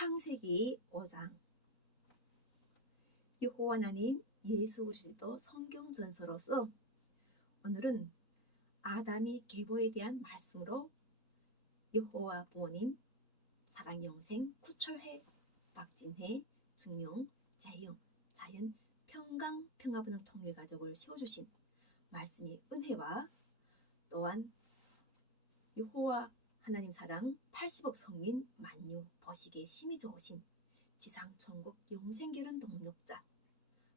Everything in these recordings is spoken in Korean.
창세기 5장. 여호와 하나님 예수 그리스도 성경 전서로서 오늘은 아담이 계보에 대한 말씀으로 여호와 부모님 사랑 영생 구철회 박진혜 중용 재영 자연 평강 평화분학 통일가족을 세워주신 말씀의 은혜와 또한 여호와 하나님 사랑 80억 성민 만유 보시기에 심히 좋으신 지상천국 영생결혼 동력자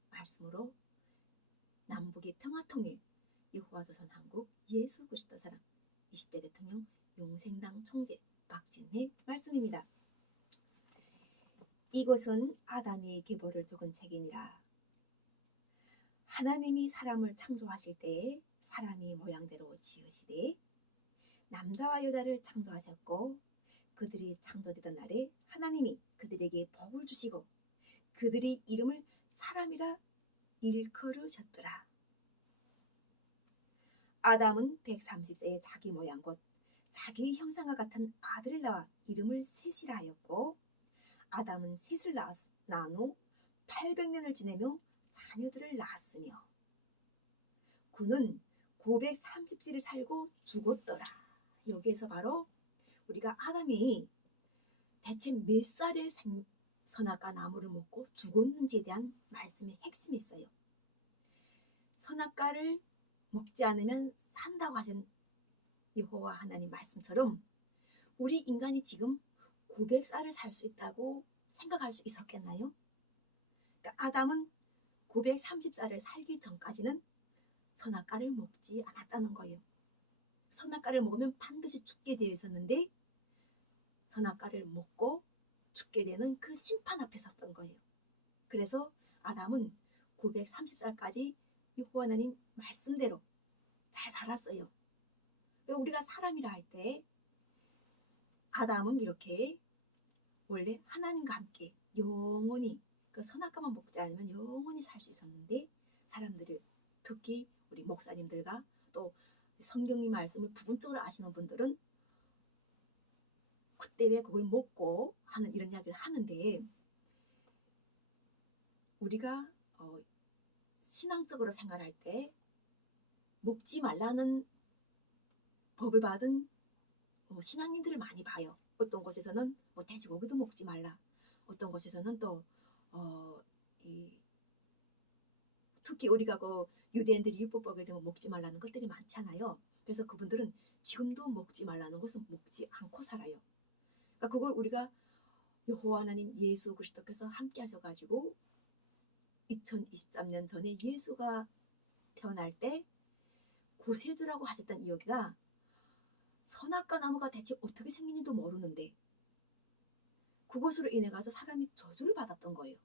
말씀으로 남북의 평화통일 여호와 조선 한국 예수 그리스도 사랑 20대 대통령 용생당 총재 박진혜 말씀입니다. 이것은 아담이 계보를 적은 책이니라. 하나님이 사람을 창조하실 때에 사람이 모양대로 지으시되 남자와 여자를 창조하셨고 그들이 창조되던 날에 하나님이 그들에게 복을 주시고 그들이 이름을 사람이라 일컬으셨더라. 아담은 130세에 자기 모양 곧 자기 형상과 같은 아들을 낳아 이름을 셋이라 하였고 아담은 셋을 낳은 후 800년을 지내며 자녀들을 낳았으며 그는 930세를 살고 죽었더라. 여기에서 바로 우리가 아담이 대체 몇 살에 선악과 나무를 먹고 죽었는지에 대한 말씀의 핵심이 있어요. 선악과를 먹지 않으면 산다고 하신 여호와 하나님 말씀처럼 우리 인간이 지금 900살을 살 수 있다고 생각할 수 있었겠나요? 그러니까 아담은 930살을 살기 전까지는 선악과를 먹지 않았다는 거예요. 선악과를 먹으면 반드시 죽게 되어 있었는데 선악과를 먹고 죽게 되는 그 심판 앞에 섰던 거예요. 그래서 아담은 930살까지 여호와 하나님 말씀대로 잘 살았어요. 우리가 사람이라 할 때 아담은 이렇게 원래 하나님과 함께 영원히 그 선악과만 먹지 않으면 영원히 살 수 있었는데 사람들을 특히 우리 목사님들과 또 성경의 말씀을 부분적으로 아시는 분들은 그때 왜 그걸 먹고 하는 이런 이야기를 하는데 우리가 신앙적으로 생각할 때 먹지 말라는 법을 받은 신앙인들을 많이 봐요. 어떤 곳에서는 돼지고기도 먹지 말라. 어떤 곳에서는 또 특히 우리가 유대인들이 율법 보게 되면 먹지 말라는 것들이 많잖아요. 그래서 그분들은 지금도 먹지 말라는 것은 먹지 않고 살아요. 그러니까 그걸 우리가 여호와 하나님 예수 그리스도께서 함께 하셔가지고 2023년 전에 예수가 태어날 때 구세주라고 하셨던 이 여기가 선악과 나무가 대체 어떻게 생긴지도 모르는데 그것으로 인해 가서 사람이 저주를 받았던 거예요.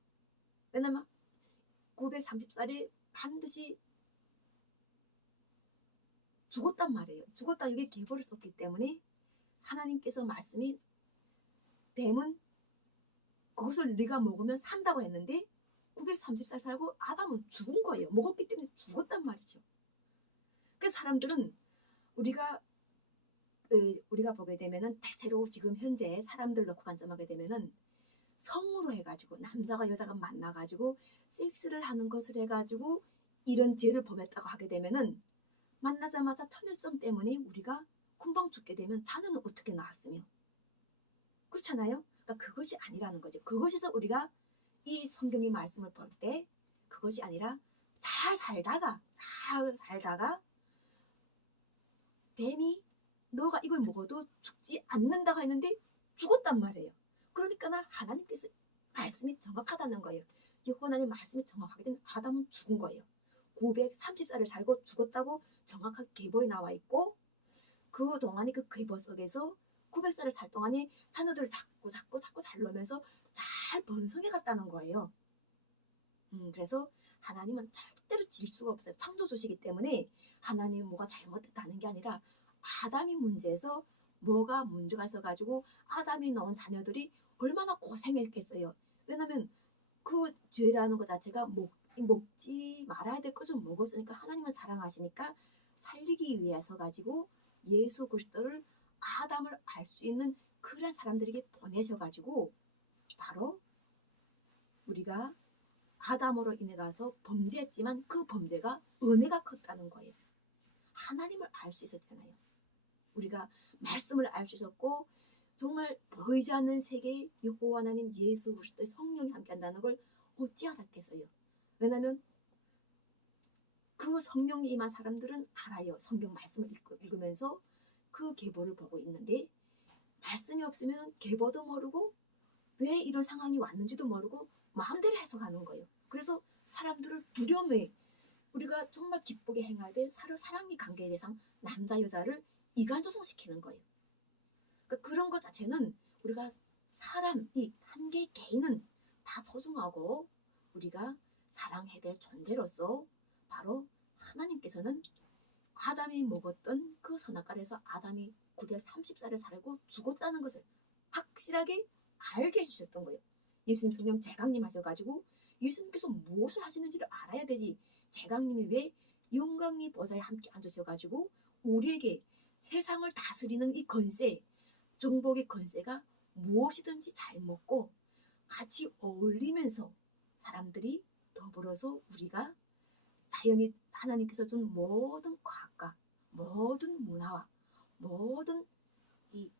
왜냐면 930살에 반드시 죽었단 말이에요. 죽었다 이게 계보를 썼기 때문에 하나님께서 말씀이 뱀은 그것을 네가 먹으면 산다고 했는데 930살 살고 아담은 죽은 거예요. 먹었기 때문에 죽었단 말이죠. 그래서 사람들은 우리가 보게 되면은 대체로 지금 현재 사람들 놓고 관점하게 되면은 성으로 해가지고 남자가 여자가 만나가지고 섹스를 하는 것을 해가지고 이런 죄를 범했다고 하게 되면은 만나자마자 천연성 때문에 우리가 금방 죽게 되면 자녀는 어떻게 낳았으며 그렇잖아요. 그러니까 그것이 아니라는 거죠. 그것에서 우리가 이 성경의 말씀을 볼 때 그것이 아니라 잘 살다가 뱀이 너가 이걸 먹어도 죽지 않는다고 했는데 죽었단 말이에요. 그러니까 하나님께서 말씀이 정확하다는 거예요. 여호와 하나님 말씀이 정확하게 되면 아담은 죽은 거예요. 930살을 살고 죽었다고 정확하게 계보에 나와 있고 그 동안에 그 계보 속에서 900살을 살 동안에 자녀들을 자꾸 잘 놓으면서 잘 번성해 갔다는 거예요. 그래서 하나님은 절대로 질 수가 없어요. 창조주시기 때문에 하나님은 뭐가 잘못됐다는 게 아니라 아담이 문제에서 뭐가 문제가 있어가지고 아담이 낳은 자녀들이 얼마나 고생했겠어요. 왜냐면 그 죄라는 것 자체가 먹지 말아야 될 것을 먹었으니까 하나님은 사랑하시니까 살리기 위해서 가지고 예수 그리스도를 아담을 알 수 있는 그런 사람들에게 보내셔가지고 바로 우리가 아담으로 인해 가서 범죄했지만 그 범죄가 은혜가 컸다는 거예요. 하나님을 알 수 있었잖아요. 우리가 말씀을 알 수 있었고 정말 보이지 않는 세계에 여호와 하나님 예수 그리스도의 성령이 함께한다는 걸 어찌 알았겠어요. 왜냐하면 그 성령이 임한 사람들은 알아요. 성경 말씀을 읽으면서 그 계보를 보고 있는데 말씀이 없으면 계보도 모르고 왜 이런 상황이 왔는지도 모르고 마음대로 해석하는 거예요. 그래서 사람들을 두려움에 우리가 정말 기쁘게 행해야 될 사랑의 관계의 대상 남자 여자를 이간조성시키는 거예요. 그러니까 그런 것 자체는 우리가 사람 이 한 개의 개인은 다 소중하고 우리가 사랑해야 될 존재로서 바로 하나님께서는 아담이 먹었던 그 선악과에서 아담이 930살을 살고 죽었다는 것을 확실하게 알게 해주셨던 거예요. 예수님 성령 제강림 하셔가지고 예수님께서 무엇을 하시는지를 알아야 되지. 제강님이 왜 영광의 보좌에 함께 앉으셔가지고 우리에게 세상을 다스리는 이 권세, 정복의 권세가 무엇이든지 잘 먹고 같이 어울리면서 사람들이 더불어서 우리가 자연이 하나님께서 준 모든 과학과 모든 문화와 모든 이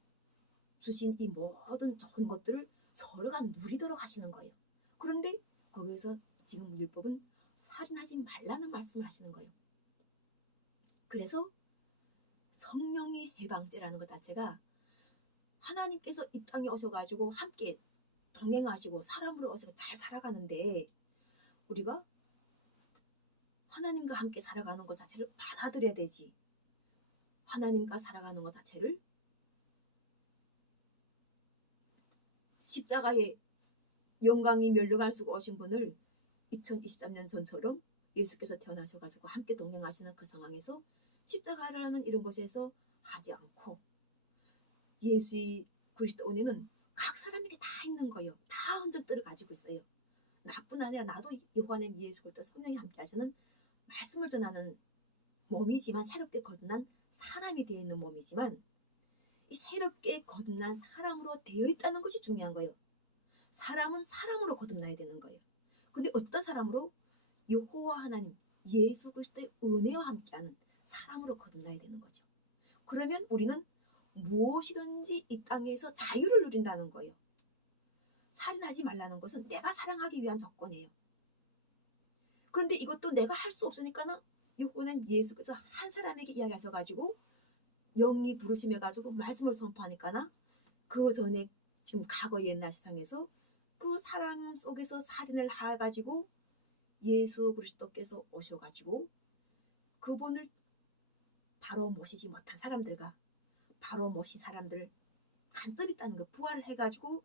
주신 이 모든 좋은 것들을 서로가 누리도록 하시는 거예요. 그런데 거기에서 지금 율법은 살인하지 말라는 말씀을 하시는 거예요. 그래서 성령의 해방죄라는 것 자체가 하나님께서 이 땅에 오셔가지고 함께 동행하시고 사람으로 오셔서 잘 살아가는데 우리가 하나님과 함께 살아가는 것 자체를 받아들여야 되지. 하나님과 살아가는 것 자체를 십자가의 영광이 멸류관 쓰고 오신 분을 2023년 전처럼 예수께서 태어나셔가지고 함께 동행하시는 그 상황에서 십자가라는 이런 곳에서 하지 않고 예수의 그리스도 은혜는 각 사람에게 다 있는 거예요. 다 흔적들을 가지고 있어요. 나뿐 아니라 나도 여호와님 예수 그리스도 성령이 함께 하시는 말씀을 전하는 몸이지만 새롭게 거듭난 사람이 되어 있는 몸이지만 이 새롭게 거듭난 사람으로 되어 있다는 것이 중요한 거예요. 사람은 사람으로 거듭나야 되는 거예요. 근데 어떤 사람으로? 여호와 하나님 예수 그리스도의 은혜와 함께하는 사람으로 거듭나야 되는 거죠. 그러면 우리는 무엇이든지 이 땅에서 자유를 누린다는 거예요. 살인하지 말라는 것은 내가 사랑하기 위한 조건이에요. 그런데 이것도 내가 할 수 없으니까는 여호와는 예수께서 한 사람에게 이야기하셔가지고 영이 부르심해가지고 말씀을 선포하니까나 그 전에 지금 과거 옛날 세상에서 그 사람 속에서 살인을 해가지고 예수 그리스도께서 오셔가지고 그분을 바로 모시지 못한 사람들과 바로 모신 사람들 간접 있다는 거 부활을 해가지고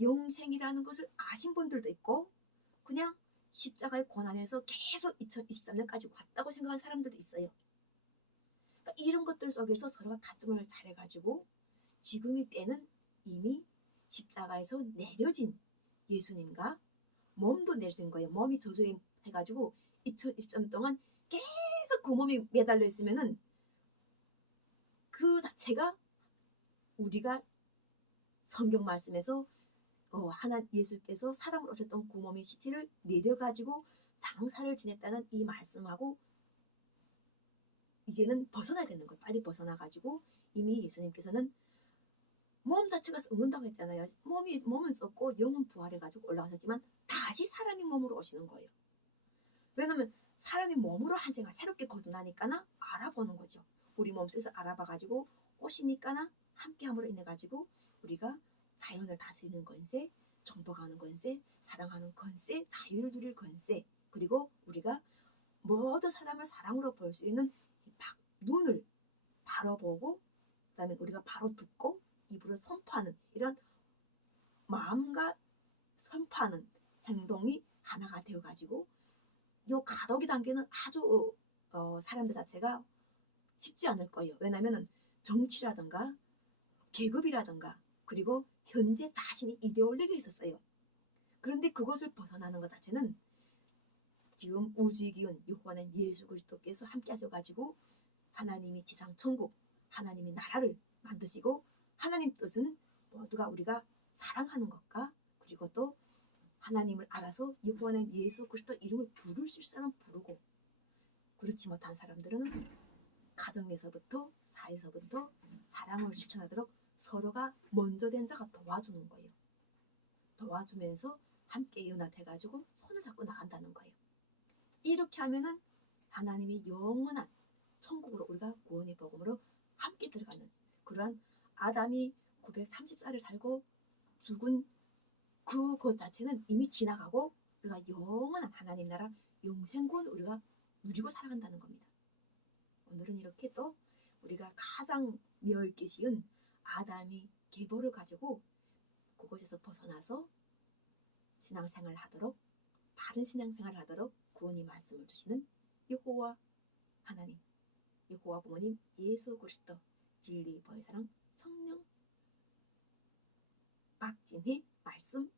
영생이라는 것을 아신 분들도 있고 그냥 십자가의 고난에서 계속 2023년까지 왔다고 생각하는 사람들도 있어요. 그러니까 이런 것들 속에서 서로가 가점을 잘해가지고 지금의 때는 이미 십자가에서 내려진 예수님과 몸도 내려진 거예요. 몸이 저주해가지고 2023년 동안 계속 그 몸이 매달려 있으면은 그 자체가 우리가 성경 말씀에서 하나 예수께서 사람으로 오셨던 그 몸의 시체를 내려가지고 장사를 지냈다는 이 말씀하고 이제는 벗어나야 되는 거예요. 빨리 벗어나가지고 이미 예수님께서는 몸 자체가 썩는다고 했잖아요. 몸은 썩고 영은 부활해가지고 올라가셨지만 다시 사람이 몸으로 오시는 거예요. 왜냐면 사람이 몸으로 한 생활 새롭게 거듭나니까나 알아보는 거죠. 우리 몸속에서 알아봐가지고 오시니까나 함께함으로 인해가지고 우리가 자연을 다스리는 권세, 정복하는 권세, 사랑하는 권세, 자유를 누릴 권세, 그리고 우리가 모든 사람을 사랑으로 볼 수 있는 눈을 바로 보고 그다음에 우리가 바로 듣고 입으로 선포하는 이런 마음과 선포하는 행동이 하나가 되어가지고 이 가덕이 단계는 아주 사람들 자체가 쉽지 않을 거예요. 왜냐하면 정치라든가 계급이라든가 그리고 현재 자신이 이데올로기가 있었어요. 그런데 그것을 벗어나는 것 자체는 지금 우주의 기운 여호와는 예수 그리스도께서 함께 하셔가지고 하나님이 지상 천국 하나님이 나라를 만드시고 하나님 뜻은 모두가 우리가 사랑하는 것과 그리고 또 하나님을 알아서 여호와는 예수 그리스도 이름을 부를 수 있는 사람은 부르고, 그렇지 못한 사람들은 가정에서부터 사회에서부터 사랑을 실천하도록 서로가 먼저 된 자가 도와주는 거예요. 도와주면서 함께 연합해가지고 손을 잡고 나간다는 거예요. 이렇게 하면은 하나님이 영원한 천국으로 우리가 구원의 복음으로 함께 들어가는 그러한, 아담이 930살을 살고 죽은 그것 자체는 이미 지나가고 우리가 영원한 하나님 나라 영생권 우리가 누리고 살아간다는 겁니다. 오늘은 이렇게 또 우리가 가장 멸기 쉬운 아담이 계보를 가지고 그곳에서 벗어나서 신앙생활을 하도록, 바른 신앙생활을 하도록 구원의 말씀을 주시는 여호와 하나님, 여호와 부모님 예수 그리스도 진리 보혜사랑 성령 박진희 말씀